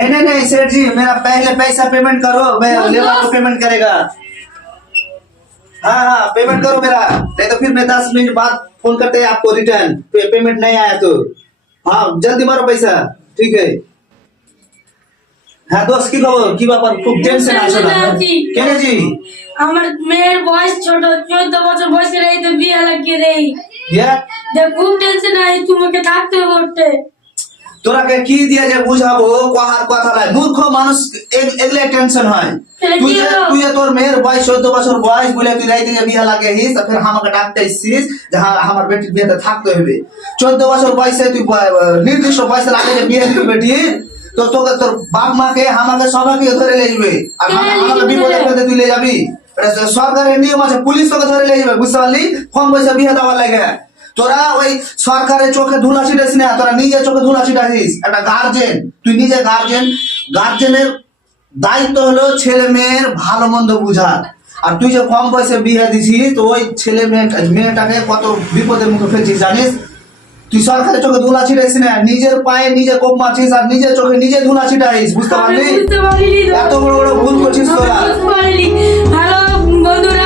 नहीं नहीं नहीं सेठ जी मेरा पहले पैसा पेमेंट करो मैं बोल लेबर दो। को पेमेंट करेगा हाँ हाँ पेमेंट करो मेरा नहीं तो फिर मैं दस मिनट बाद फोन करते हैं आपको रिटर्न पे, पेमेंट नहीं आया तो हाँ जल्दी मारो पैसा ठीक है হ্যাঁ দোস্ত কি খবর কি ব্যাপার খুব টেনশন আছে না আছি। কেন জি আমার মেয়ের বয়স ছোট চোদ্দ বছর বয়সের এই তো বিয়ে লাগিয়ে দেই ইয়া যে খুব টেনশন আছে তোমাকে থাকতে করতে তোরাকে কি দিয়ে যে বুঝাবো? কাহার কথা নাই। মূর্খ মানুষ এগ- এগুলো টেনশন হয়। তুই কি যে হলো? তুই তোর মেয়ের বয়স চোদ্দ বছর বয়স বলে তুই রাইতে যে বিয়ে লাগে হিস ফের আমাকে ডাকতে এসছিস যে হ্যাঁ আমার বেটির বিয়েতে থাকতে হবে চোদ্দ বছর বয়সে তুই নির্দিষ্ট বয়সের আগে যে বিয়ে দিবি বেটি তো তোকে তোর বাপ মাকে আমাকে সবাইকে ধরে নিয়ে যাবে আর হ্যাঁ, আমাকে- বিপদে তুই নিয়ে যাবি। সরকারের নিয়ম আছে পুলিশ তোকে ধরে নিয়ে যাবে বুঝতে পারলি? কম বয়সে বিয়ে দেওয়ার লাগে। তোরা ওই সরকারের চোখে ধুলা ছিটাস না তোরা নিজের চোখে ধুলা ছিটাছিস একটা গার্জেন তুই নিজে গার্জেন গার্জেনের দায়িত্ব হলো ছেলে মেয়ের ভালো মন্দ বুঝা আর তুই যে কম বয়সে বিয়ে দিছিস তো ওই ছেলে মেয়ে মেয়েটাকে কত বিপদের মুখে ফেলছিস জানিস? তুই সরকারের চোখে ধুলা ছিটাইস না নিজের পায়ে নিজে কোপ মারছিস আর নিজের চোখে নিজে ধুলা ছিটাইস বুঝতে পারলি। এত বড় বড় ভুল করছিস তোরা। হ্যালো বন্ধুরা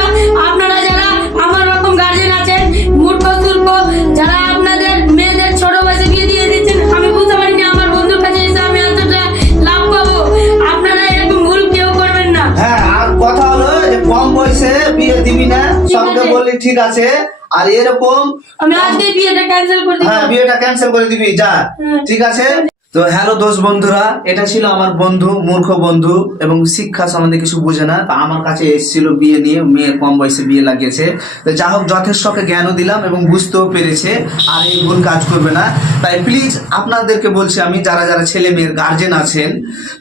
দিবি না? সঙ্গে বললি ঠিক আছে। আর এরকম আমি আজকে বিয়েটা ক্যান্সেল করে দিব। হ্যাঁ বিয়েটা ক্যান্সেল করে দিবি যা। ঠিক আছে? তো হ্যালো দোস্ত বন্ধুরা এটা ছিল আমার বন্ধু মূর্খ বন্ধু এবং শিক্ষা সম্বন্ধে কিছু বোঝে না তা আমার কাছে এসেছিল বিয়ে নিয়ে মেয়ে কম বয়সে বিয়ে লাগিয়েছে। তো যা হোক যথেষ্টকে জ্ঞানও দিলাম এবং বুঝতেও পেরেছে আর এই ভুল কাজ করবে না। তাই প্লিজ আপনাদেরকে বলছি আমি যারা যারা ছেলে মেয়ের গার্জেন আছেন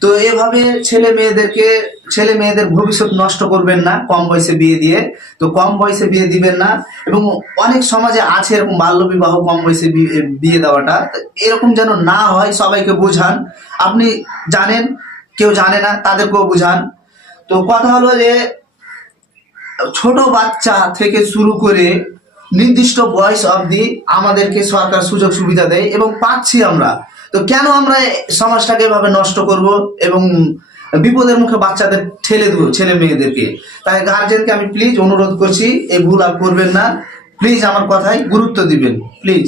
তো এভাবে ছেলে মেয়েদেরকে ছেলে মেয়েদের ভবিষ্যৎ নষ্ট করবেন না, কম বয়সে বিয়ে দিয়ে। তো কম বয়সে বিয়ে দিবেন না এবং অনেক সমাজে আছে এরকম বাল্য বিবাহ কম বয়সে বিয়ে- দেওয়াটা। এরকম যেন না হয়, সবাইকে বোঝান। আপনি জানেন, কেউ জানে না, তাদেরকেও বোঝান। তো কথা হলো যে, ছোট বাচ্চা থেকে শুরু করে নির্দিষ্ট বয়স অবধি আমাদেরকে সরকার সুযোগ সুবিধা দেয় এবং পাচ্ছি আমরা। তো কেন আমরা সমাজটাকে এভাবে নষ্ট করব এবং বিপদের মুখে বাচ্চাদের ঠেলে দেবো, ছেলে মেয়েদেরকে। তাই গার্জেনকে আমি প্লিজ অনুরোধ করছি, এই ভুল আর করবেন না। প্লিজ আমার কথায় গুরুত্ব দিবেন প্লিজ